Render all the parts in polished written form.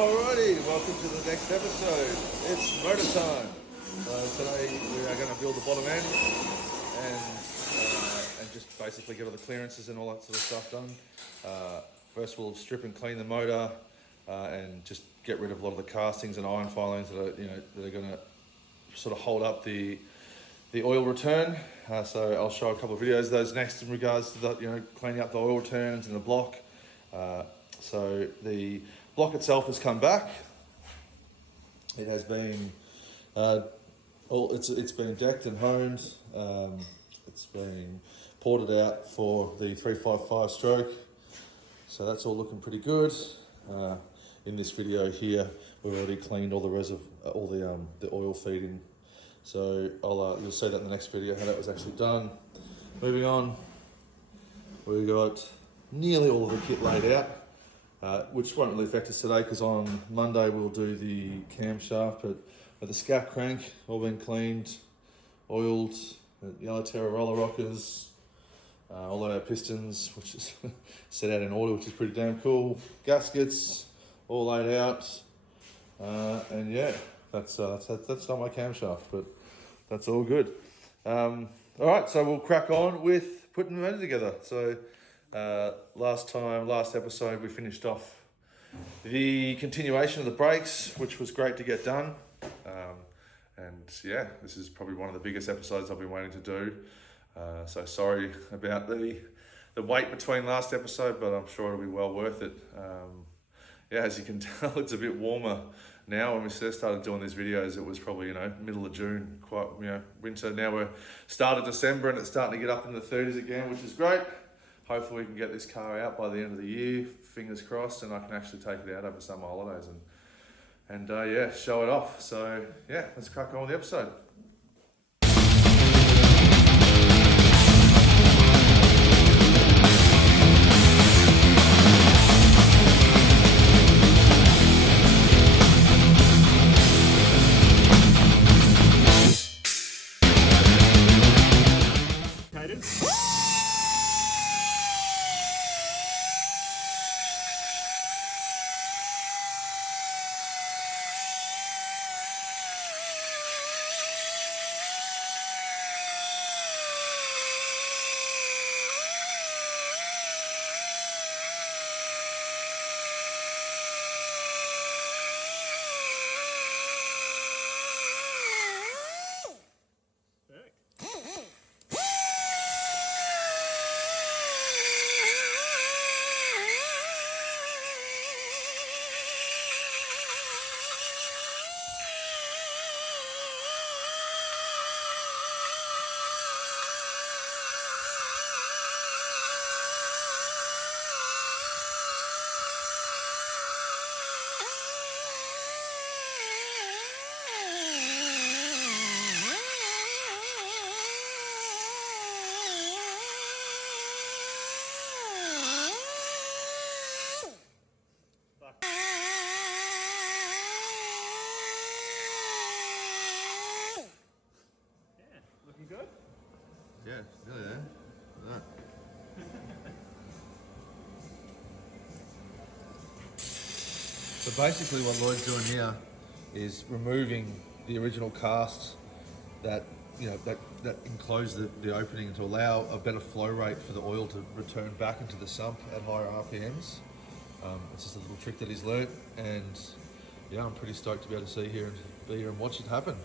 Alrighty, welcome to the next episode. It's motor time. Today we are going to build the bottom end and just basically get all the clearances and all that sort of stuff done. First we'll strip and clean the motor and just get rid of a lot of the castings and iron filings that are going to sort of hold up the oil return. So I'll show a couple of videos of those next in regards to the, cleaning up the oil returns and the block. So the block itself has come back. It has been it's been decked and honed. It's been ported out for the 355 stroke. So that's all looking pretty good. In this video here, we've already cleaned all the oil feeding. So you'll see that in the next video how that was actually done. Moving on, we got nearly all of the kit laid out. Which won't really affect us today because on Monday we'll do the camshaft, but the scat crank all been cleaned, oiled, yellow Terra roller rockers, all of our pistons, which is set out in order, which is pretty damn cool. Gaskets all laid out, and yeah, that's not my camshaft, but that's all good. All right, so we'll crack on with putting the motor together. So. Last episode, we finished off the continuation of the brakes, which was great to get done. And yeah, this is probably one of the biggest episodes I've been waiting to do. So sorry about the wait between last episode, but I'm sure it'll be well worth it. Yeah, as you can tell, it's a bit warmer now. When we first started doing these videos, it was probably, middle of June, quite, winter. Now we're started December and it's starting to get up in the 30s again, which is great. Hopefully we can get this car out by the end of the year, fingers crossed, and I can actually take it out over summer holidays and yeah, show it off. So yeah, let's crack on with the episode. Yeah, nearly there. Right. So basically what Lloyd's doing here is removing the original cast that enclosed the opening to allow a better flow rate for the oil to return back into the sump at higher RPMs. It's just a little trick that he's learnt, and yeah, I'm pretty stoked to be able to be here and watch it happen.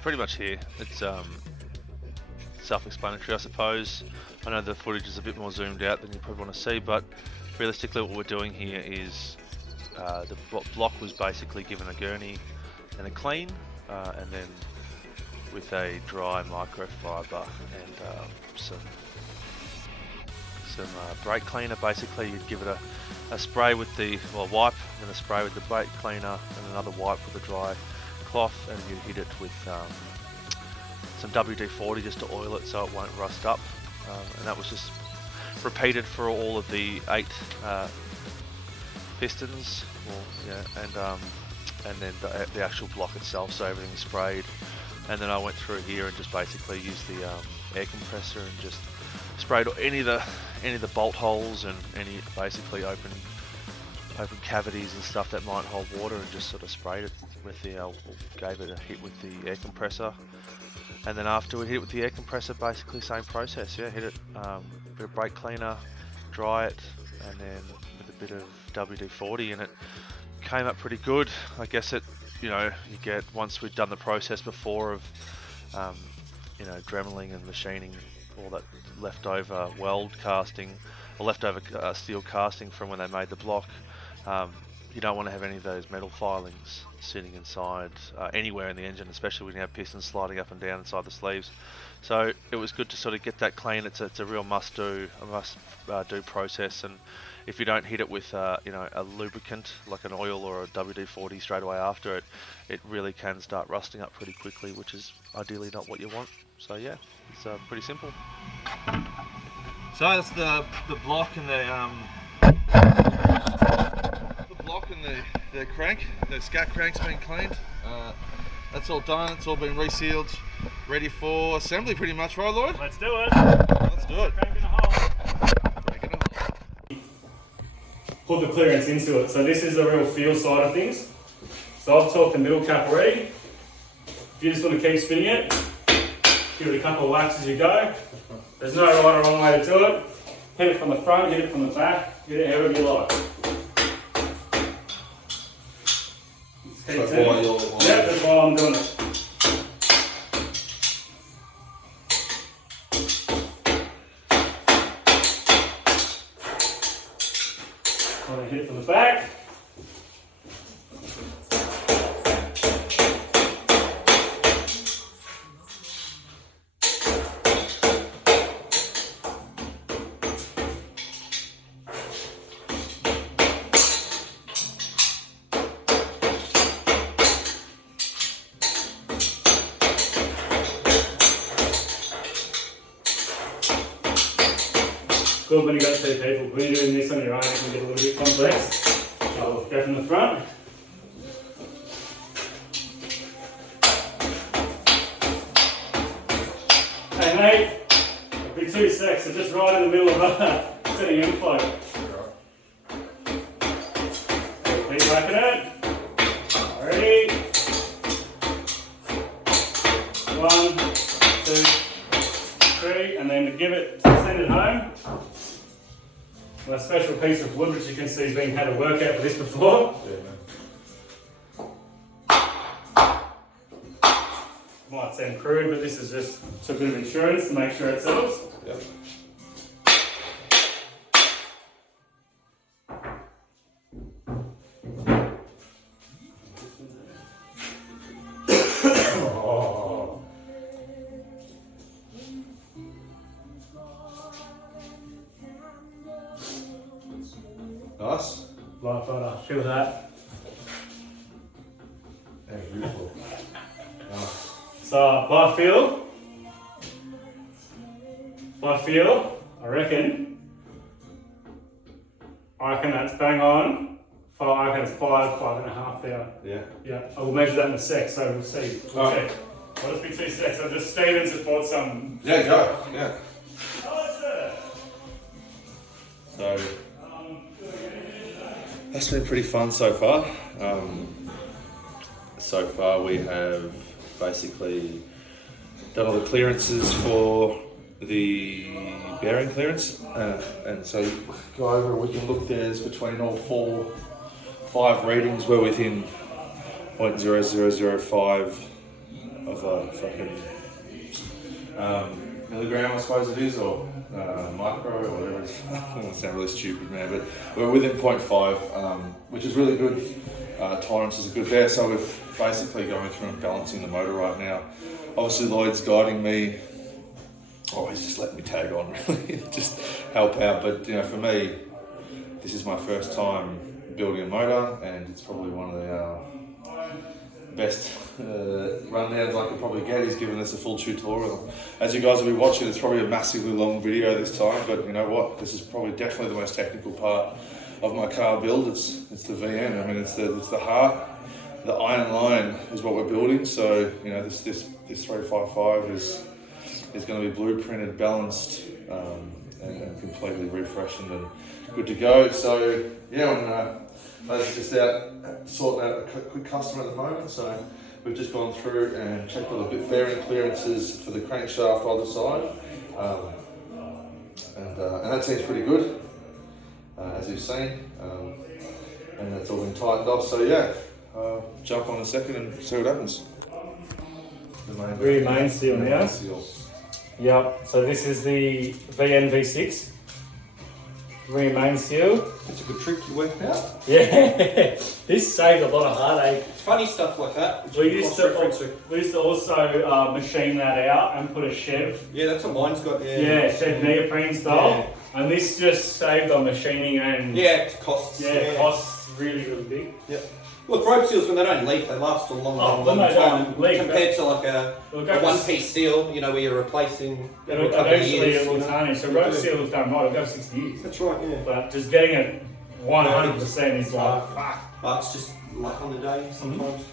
Pretty much here. It's self-explanatory, I suppose. I know the footage is a bit more zoomed out than you probably want to see, but realistically what we're doing here is the block was basically given a gurney and a clean, and then with a dry microfiber and some brake cleaner. Basically you'd give it a spray with the wipe, and then a spray with the brake cleaner, and another wipe with a dry cloth, and you hit it with some WD-40 just to oil it so it won't rust up, and that was just repeated for all of the 8 pistons, and then the actual block itself, so everything's sprayed. And then I went through here and just basically used the air compressor and just sprayed any of the bolt holes and any basically open cavities and stuff that might hold water, and just sort of sprayed it with gave it a hit with the air compressor. And then after we hit it with the air compressor, basically same process. Yeah, hit it, bit of brake cleaner, dry it, and then with a bit of WD-40, and it came up pretty good. I guess you get, once we'd done the process before of dremeling and machining all that leftover weld casting or leftover steel casting from when they made the block, you don't want to have any of those metal filings sitting inside anywhere in the engine, especially when you have pistons sliding up and down inside the sleeves. So it was good to sort of get that clean. It's a real must do process, and if you don't hit it with a lubricant like an oil or a WD-40 straight away after it really can start rusting up pretty quickly, which is ideally not what you want. So yeah, it's pretty simple. So that's the block and the crank. The scat crank's been cleaned. That's all done. It's all been resealed, ready for assembly pretty much, right, Lloyd? Let's do it. Let's do it. Crank in a hole. Put the clearance into it. So this is the real feel side of things. So I've torqued the middle cap already. If you just want to keep spinning it, give it a couple of whacks as you go. There's no right or wrong way to do it. Hit it from the front, hit it from the back, hit it however you like. Yeah, that's why I'm doing it. I'm going to hit it from the back. Good when you got 2 people. When you're doing this on your own, it can get a little bit complex. I'll go from the front. Hey mate, it'll be 2 secs, so just right in the middle of setting inflow. Keep whacking it. Ready? 1, 2, 3, and then to give it, to send it home. A special piece of wood, which you can see has been had a workout for this before. Might sound crude, but this is just a bit of insurance to make sure it settles. Yep. Nice. Light butter, feel that. Yeah, beautiful. Nice. So by feel, I reckon that's bang on. I reckon it's 5.5 there. Yeah. Yeah, I will measure that in a sec, so we'll see. We'll check. I'll just be 2 secs. I've just Stevens has bought some. Yeah, go. Yeah. Oh, it's there. So that's been pretty fun so far. So far we have basically done all the clearances for the bearing clearance, and so go over, we can look, there's between all 5 readings, we're within 0.0005 of a fucking milligram, I suppose it is, or micro or whatever it is. I don't want to sound really stupid, man, but we're within 0.5, which is really good. Tolerances are good there, so we're basically going through and balancing the motor right now. Obviously Lloyd's guiding me. Oh, he's just letting me tag on, really, just help out. But for me, this is my first time building a motor, and it's probably one of the best rundowns I could probably get. He's given us a full tutorial. As you guys will be watching, it's probably a massively long video this time, but you know what? This is probably definitely the most technical part of my car build. It's the VN. I mean, it's the heart. The iron line is what we're building. So you know, this 355 is going to be blueprinted, balanced, and completely refreshened and good to go. So yeah, Lads just out sorting out a quick customer at the moment. So we've just gone through and checked all the bearing clearances for the crankshaft either side, and that seems pretty good, as you've seen, and that's all been tightened off. So yeah, jump on in a second and see what happens. Rear main seal now. Yep, so this is the VN V6 rear main seal. That's a good trick you worked out. Yeah, this saved a lot of heartache. It's funny stuff like that. We used to also machine that out and put a Chev. Yeah, that's what mine's got. Yeah, Chev neoprene style. Yeah. And this just saved on machining and it costs. Yeah, costs really big. Yeah. Look, rope seals, when they don't leak, they last a long time compared to like a one-piece seal, you know, where you're replacing every couple of years. Eventually it will tarnish. So rope seal, if done right, it'll go 60 years. That's right, yeah. But just getting it 100% is like, fuck. But it's just luck on the day sometimes.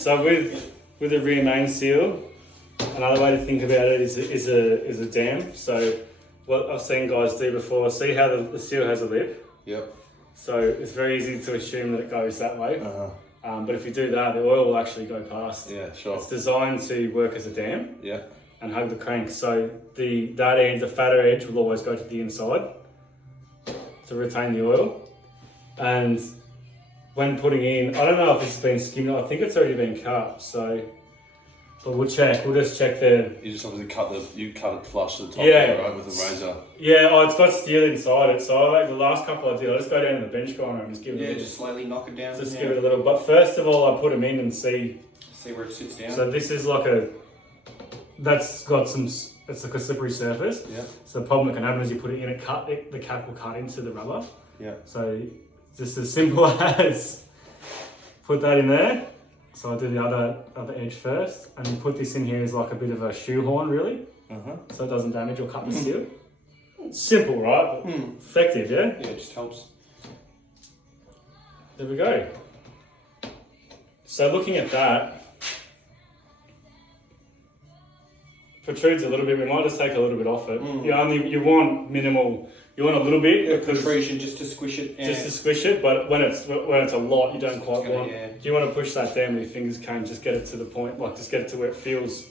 So with a rear main seal, another way to think about it is a dam. So what I've seen guys do before, see how the seal has a lip? Yep. So it's very easy to assume that it goes that way. But if you do that, the oil will actually go past. Yeah, sure. It's designed to work as a dam. Yeah. And hug the crank. So that end, the fatter edge, will always go to the inside to retain the oil. And when putting in, I don't know if it's been skimmed. I think it's already been cut. So, but we'll check. We'll just check the. You just obviously cut it flush to the top, right, with the razor. Yeah, it's got steel inside it. So the last couple I did, I just go down to the bench grinder and just give it. Just slowly knock it down. Just give it a little. But first of all, I put them in and see where it sits down. So this is like that's got some. It's like a slippery surface. Yeah. So the problem that can happen is you put it in the cap will cut into the rubber. Yeah. So just as simple as put that in there. So I do the other edge first, and you put this in here as like a bit of a shoehorn, really. So it doesn't damage or cut the seal. Simple, right? But effective, yeah? Yeah, it just helps. There we go. So looking at that, protrudes a little bit. We might just take a little bit off it. You want minimal. You want a little bit because protrusion just to squish it. Just to squish it, but when it's a lot, you don't quite want. You want to push that down with your fingers, just get it to the point, like just get it to where it feels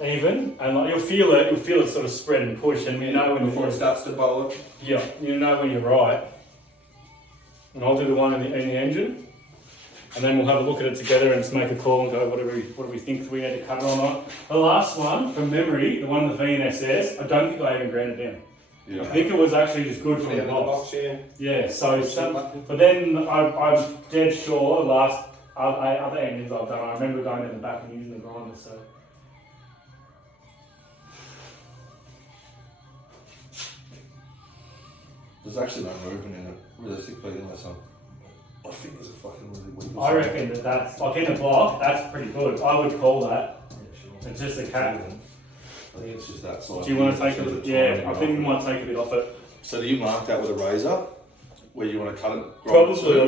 even, and like you'll feel it sort of spread and push, and you know when before it starts to bowl it. Yeah, you know when you're right. And I'll do the one in the engine, and then we'll have a look at it together and just make a call and go, what do we think we need to cut on it. The last one, from memory, the one in the VNSS, I don't think I even ground it down. Yeah. I think it was actually just good from the box. Yeah, but then I'm dead sure the last other engines I've done, I remember going in the back and using the grinder, so. There's actually no movement in it, realistically, unless my fingers are fucking really weak. I reckon that's, like in the block, that's pretty good. I would call that. Yeah, sure. It's just a cap. I think it's just that side. Do you want to take a bit? Yeah, I think we might take a bit off it. So do you mark that with a razor? Where you want to cut it? Probably,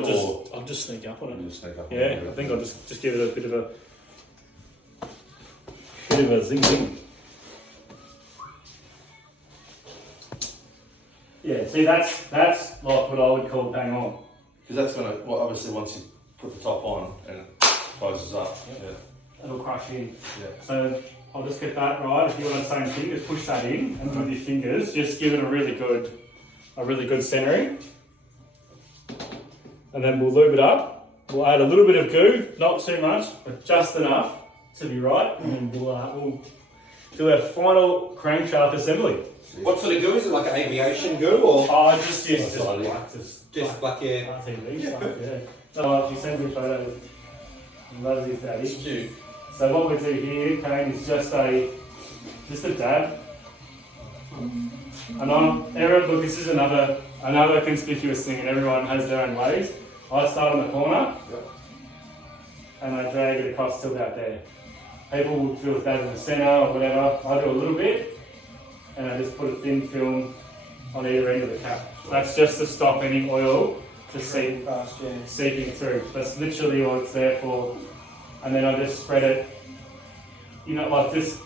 I'll just sneak up on it. Just sneak up on it. I think I'll just give it a bit of a zing zing. Yeah, see that's like what I would call bang on. Because that's gonna, well, obviously once you put the top on and it closes up, it'll crush in. Yeah. So I'll just get that right. If you want the same thing, just push that in and with your fingers, just give it a really good centering. And then we'll lube it up. We'll add a little bit of goo, not too much, but just enough to be right. And then we'll do our final crankshaft assembly. What sort of goo is it? Like an aviation goo, or? I just use just black, yeah. RTV stuff, yeah. So she sends me photos. And that is that issue. So what we do here, Kane, is just a dab. And look, this is another conspicuous thing, and everyone has their own ways. I start on the corner, and I drag it across to about there. People will feel that in the centre or whatever. I do a little bit, and I just put a thin film on either end of the cap. That's just to stop any oil to seeping through. That's literally all it's there for. And then I just spread it, you know, like this,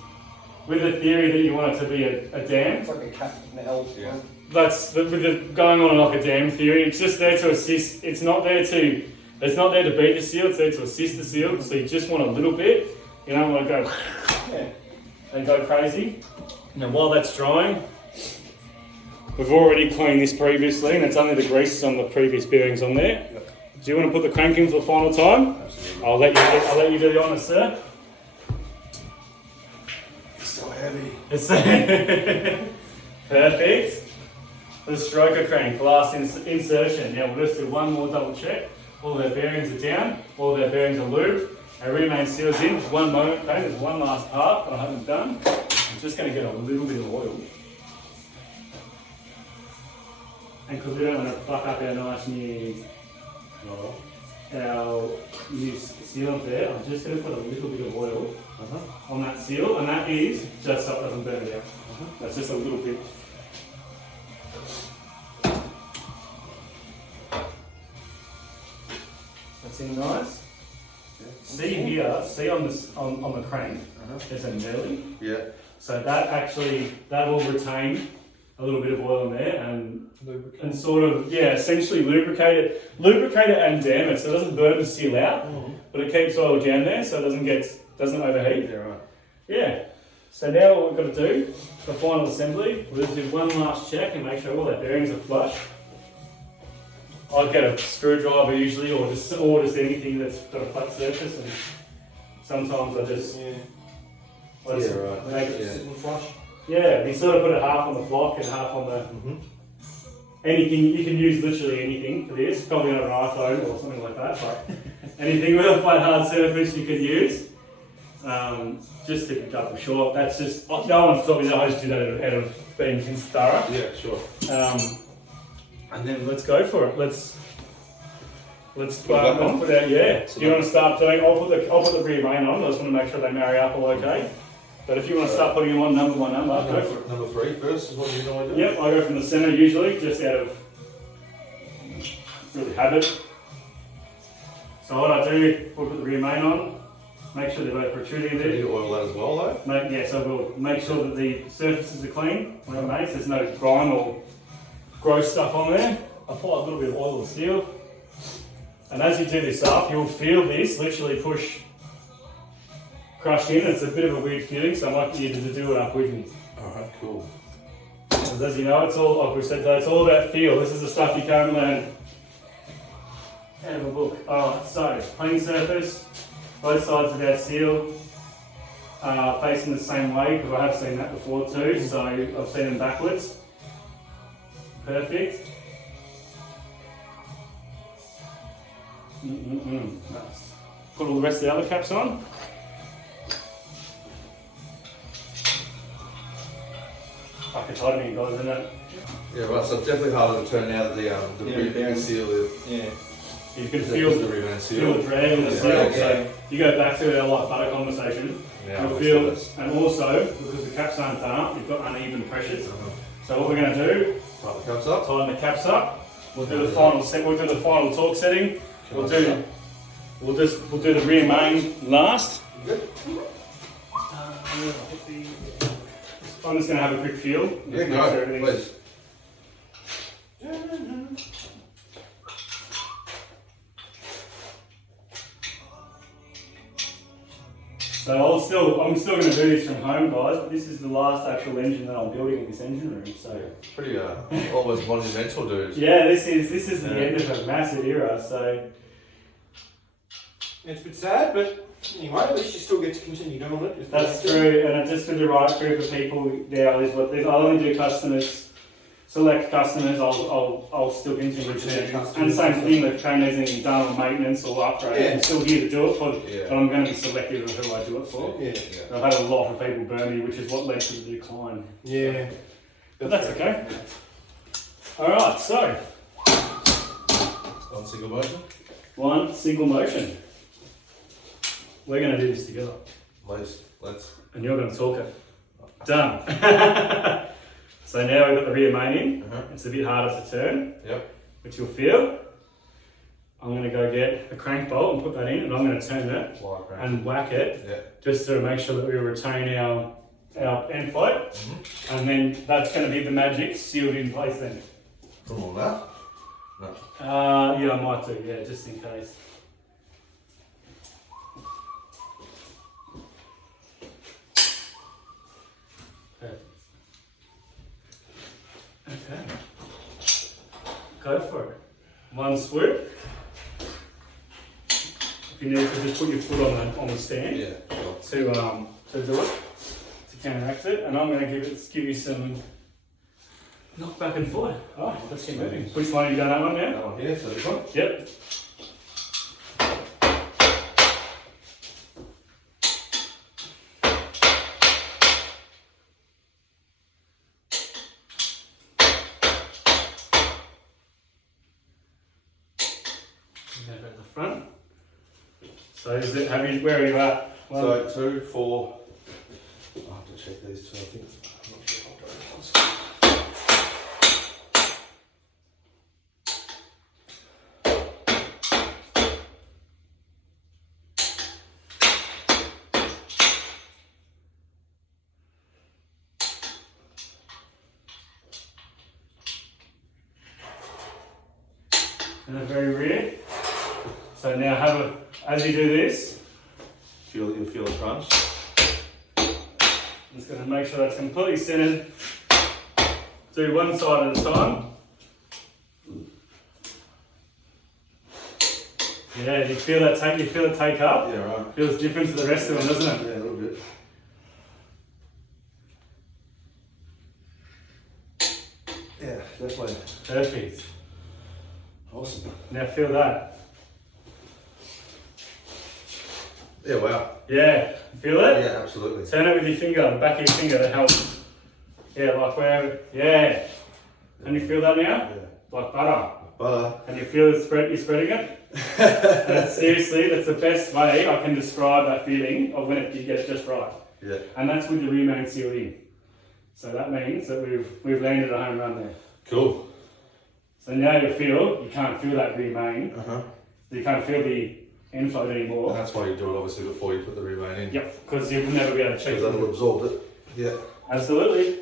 with the theory that you want it to be a dam. It's like a cat in the L. Yeah. That's with the going on like a dam theory. It's just there to assist. It's not there to beat the seal. It's there to assist the seal. So you just want a little bit. You don't want to go and go crazy. Now while that's drying, we've already cleaned this previously, and it's only the greases on the previous bearings on there. Do you want to put the crank in for the final time? Absolutely. I'll let you do the honour, sir. It's so heavy. It's perfect. The stroker crank, last insertion. Now we'll just do one more double check. All of our bearings are down, all of our bearings are lubed. Our rear main seal's in. One moment, okay, there's one last part that I haven't done. I'm just going to get a little bit of oil. And because we don't want to fuck up our nice new sealant there, I'm just going to put a little bit of oil on that seal, and that is just so it doesn't burn it out. That's just a little bit. That's in nice. See here, see on the crank, there's a knurling. Yeah. So that will retain a little bit of oil in there and sort of, essentially lubricate it and dam it so it doesn't burn the seal out, but it keeps oil down there so it doesn't overheat. Yeah, right. Yeah. So now what we've got to do, the final assembly, we'll just do one last check and make sure all our bearings are flush. I'd get a screwdriver usually, or just anything that's got a flat surface, and sometimes I just make it sit and flush. Yeah, you sort of put it half on the block and half on the anything. You can use literally anything for this. Probably not an iPhone or something like that, but anything with a flat hard surface you can use. Just to be double sure. That's just no one's taught me that. I just do that out of being thorough. Yeah, sure. And then let's go for it. Let's put out. Yeah. So do you want to start doing? I'll put the rear main on. I just want to make sure they marry up all okay. But if you want to start putting them on number by number, go for it. Number 3 first is what you normally do. Yep, I go from the centre usually, just out of really habit. So what I do, put the rear main on. Make sure they're both protruding a bit. You oil that as well, though. So we'll make sure that the surfaces are clean when it makes. There's no grime or gross stuff on there. Apply a little bit of oil or steel. And as you do this up, you'll feel this literally crush in. It's a bit of a weird feeling, so I like you to do it up with me. Alright, cool. Because as you know, it's all, like we said, it's all about feel. This is the stuff you can't learn out of a book. Alright, so clean surface, both sides of our seal facing the same way, because I have seen that before too, so I've seen them backwards. Perfect. Nice. Put all the rest of the other caps on. Fucking tight of me, guys, isn't it? Yeah, right. So it's definitely harder to turn now that the rear seal is. Yeah. You can feel the rear seal. Feel the drag on the seal. Yeah. So you go back to our like butter conversation. Yeah, you'll feel, and also because the caps aren't done up, you've got uneven pressures. So what we're going to do? Tighten the caps up. Tighten the caps up. We'll do the final set. We'll do the final torque setting. We'll do the rear main last. Good. I'm just going to have a quick feel. Yeah, go. Please. So I'm still going to do this from home, guys. But this is the last actual engine that I'm building in this engine room. So pretty almost monumental, dude. Yeah, this is the end of a massive era. So it's a bit sad, but anyway, at least you still get to continue doing it. That's true, and just with the right group of people there is what I'll only do customers. Select customers, I'll still continue to do. And the same thing, if there's anything done on maintenance or upgrade, I'm still here to do it for, but I'm going to be selective of who I do it for. Yeah. I've had a lot of people burn me, which is what led to the decline. Yeah. But that's okay. Alright, so. One single motion. One single motion. we're going to do this together. Let's. And you're going to talk it. Done. So now we've got the rear main in. It's a bit harder to turn, which you'll feel. I'm going to go get a crank bolt and put that in, and I'm going to turn it and whack it, just to make sure that we retain our end float. And then that's going to be the magic sealed in place then. Come on, that? No. Yeah, I might do, yeah, just in case. Perfect. Okay. Go for it. One swoop. If you need to, just put your foot on the stand. Yeah, sure. To do it, to counteract it, and I'm going to give you some knock back and forth. Oh, let's keep moving. Which one have you done that one now? That one here, so this one? Yep. Go to the front. So where are you at? So 2, 4. I'll have to check these two, I think. I'm not sure if I'll go this one. And the very rear. So now as you do this, You'll feel a crunch. I'm just going to make sure that's completely centered. Do one side at a time. Yeah, you feel it take up? Yeah, right. Feels different to the rest of them, doesn't it? Yeah, a little bit. Yeah, definitely. Perfect. Awesome. Now feel that. Yeah, wow. Yeah, feel it? Yeah, absolutely. Turn it with your finger, the back of your finger, that helps. Yeah, like wherever. Yeah. Can you feel that now? Yeah. Like butter. Butter. And you feel it you're spreading it? And seriously, that's the best way I can describe that feeling of when you get it just right. Yeah. And that's with the rear main sealed in. So that means that we've landed a home run there. Cool. So now you can't feel that rear main. You can't feel the end float anymore. And that's why you do it obviously before you put the rear main in. Yep, because you'll never be able to check Because that'll absorb it. Yeah. Absolutely.